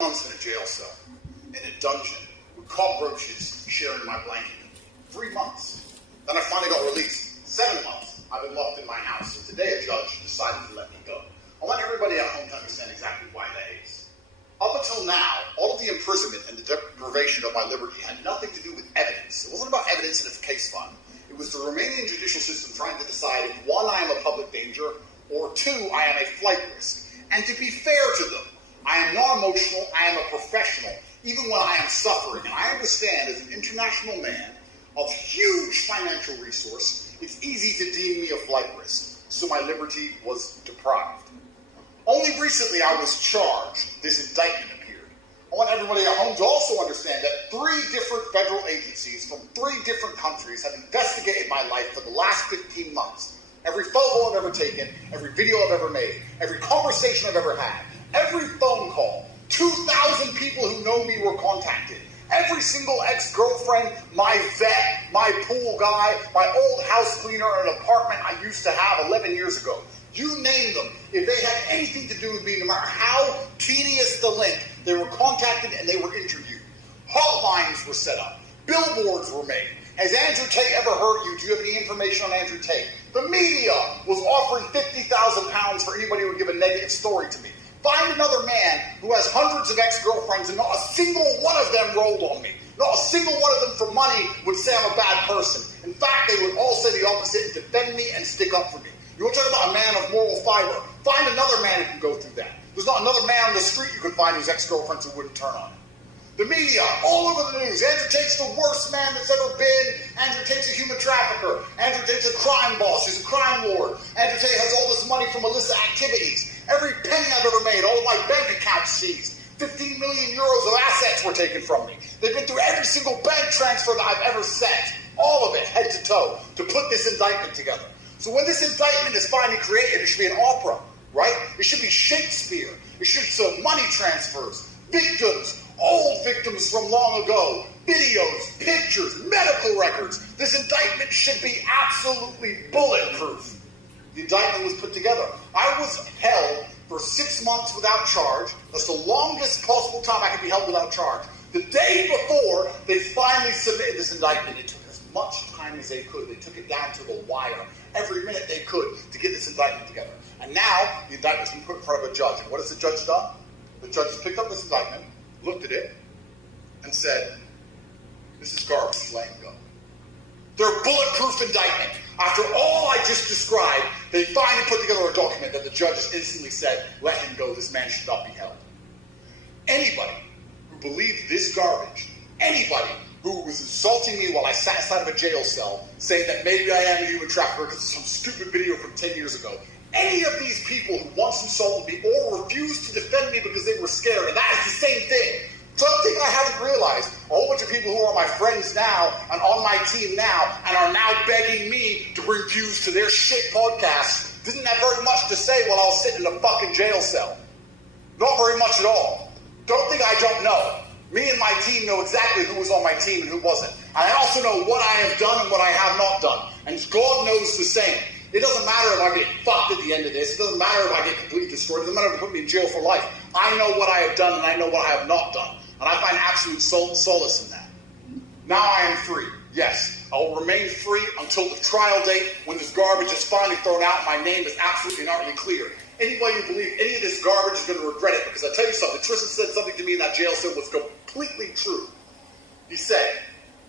Months in a jail cell, in a dungeon, with cockroaches sharing my blanket. 3 months. Then I finally got released. 7 months. I've been locked in my house, and today a judge decided to let me go. I want everybody at home to understand exactly why that is. Up until now, all of the imprisonment and the deprivation of my liberty had nothing to do with evidence. It wasn't about evidence in a case file. It was the Romanian judicial system trying to decide if, one, I am a public danger, or two, I am a flight risk. And to be fair to them, I am not emotional, I am a professional, even when I am suffering. And I understand, as an international man of huge financial resource, it's easy to deem me a flight risk. So my liberty was deprived. Only recently I was charged. This indictment appeared. I want everybody at home to also understand that 3 different federal agencies from 3 different countries have investigated my life for the last 15 months. Every photo I've ever taken, every video I've ever made, every conversation I've ever had, every phone call, 2,000 people who know me were contacted. Every single ex-girlfriend, my vet, my pool guy, my old house cleaner in an apartment I used to have 11 years ago. You name them. If they had anything to do with me, no matter how tedious the link, they were contacted and they were interviewed. Hotlines were set up. Billboards were made. Has Andrew Tate ever hurt you? Do you have any information on Andrew Tate? The media was offering £50,000 for anybody who would give a negative story to me. Find another man who has hundreds of ex-girlfriends and not a single one of them rolled on me. Not a single one of them for money would say I'm a bad person. In fact, they would all say the opposite and defend me and stick up for me. You want to talk about a man of moral fiber? Find another man who can go through that. There's not another man on the street you could find whose ex-girlfriends who wouldn't turn on him. The media, all over the news. Andrew Tate's the worst man that's ever been. Andrew Tate's a human trafficker. Andrew Tate's a crime boss. He's a crime lord. Andrew Tate has all this money from illicit activities. Every penny I've ever made, all of my bank accounts seized. 15 million euros of assets were taken from me. They've been through every single bank transfer that I've ever sent. All of it, head to toe, to put this indictment together. So when this indictment is finally created, it should be an opera, right? It should be Shakespeare. It should show money transfers, victims, old victims from long ago, videos, pictures, medical records. This indictment should be absolutely bulletproof. The indictment was put together. I was held for 6 months without charge. That's the longest possible time I could be held without charge. The day before they finally submitted this indictment, it took as much time as they could. They took it down to the wire, every minute they could, to get this indictment together. And now the indictment's been put in front of a judge. And what has the judge done? The judge has picked up this indictment, looked at it, and said, this is garbage, let him go. Their bulletproof indictment. After all I just described, they finally put together a document that the judge has instantly said, let him go, this man should not be held. Anybody who believed this garbage, anybody who was insulting me while I sat inside of a jail cell, saying that maybe I am a human trafficker because of some stupid video from 10 years ago, any of these people who once insulted me or refused to defend me because they were scared, and that is the same thing. Something I haven't realized, a whole bunch of people who are my friends now and on my team now and are now begging me to bring views to their shit podcasts didn't have very much to say while I was sitting in a fucking jail cell. Not very much at all. Don't think I don't know. Me and my team know exactly who was on my team and who wasn't. And I also know what I have done and what I have not done. And God knows the same. It doesn't matter if I get fucked at the end of this. It doesn't matter if I get completely destroyed. It doesn't matter if they put me in jail for life. I know what I have done and I know what I have not done. And I find absolute solace in that. Now I am free. Yes, I will remain free until the trial date when this garbage is finally thrown out and my name is absolutely and utterly clear. Anybody who believes any of this garbage is going to regret it, because I tell you something, Tristan said something to me in that jail cell was completely true. He said,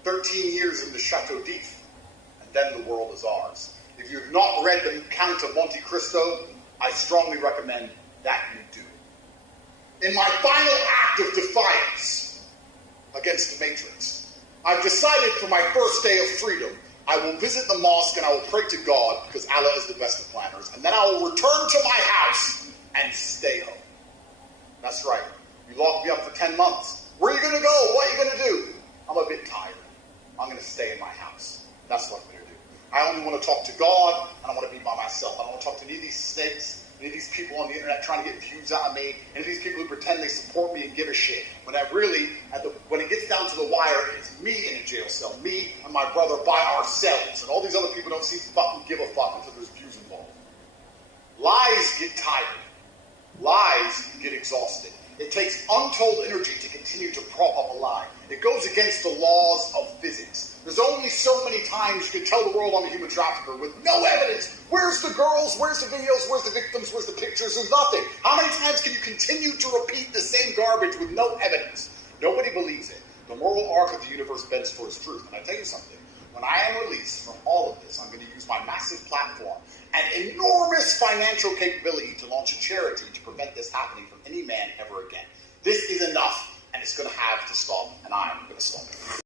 13 years in the Chateau d'If, and then the world is ours. If you have not read The Count of Monte Cristo, I strongly recommend that you do. In my final act of defiance against the Matrix, I've decided for my first day of freedom, I will visit the mosque and I will pray to God, because Allah is the best of planners, and then I will return to my house and stay home. That's right. You locked me up for 10 months. Where are you going to go? What are you going to do? I'm a bit tired. I'm going to stay in my house. That's what I'm going to do. I only want to talk to God, and I want to be by myself. I don't want to talk to any of these snakes, any of these people on the internet trying to get views out of me, any of these people who pretend they support me and give a shit. When I really, when it gets down to the wire, it's me in a jail cell, me and my brother by ourselves, and all these other people don't seem to fucking give a fuck until there's views involved. Lies get tired. Lies get exhausted. It takes untold energy to continue to prop up a lie. It goes against the laws of physics. There's only so many times you can tell the world I'm a human trafficker with no evidence. Where's the girls? Where's the videos? Where's the victims? Where's the pictures? There's nothing. How many times can you continue to repeat the same garbage with no evidence? Nobody believes it. The moral arc of the universe bends towards truth. And I tell you something, when I am released from all of this, I'm going to use my massive platform and enormous financial capability to launch a charity to prevent this happening from any man ever again. This is enough, and it's going to have to stop, and I'm going to stop it.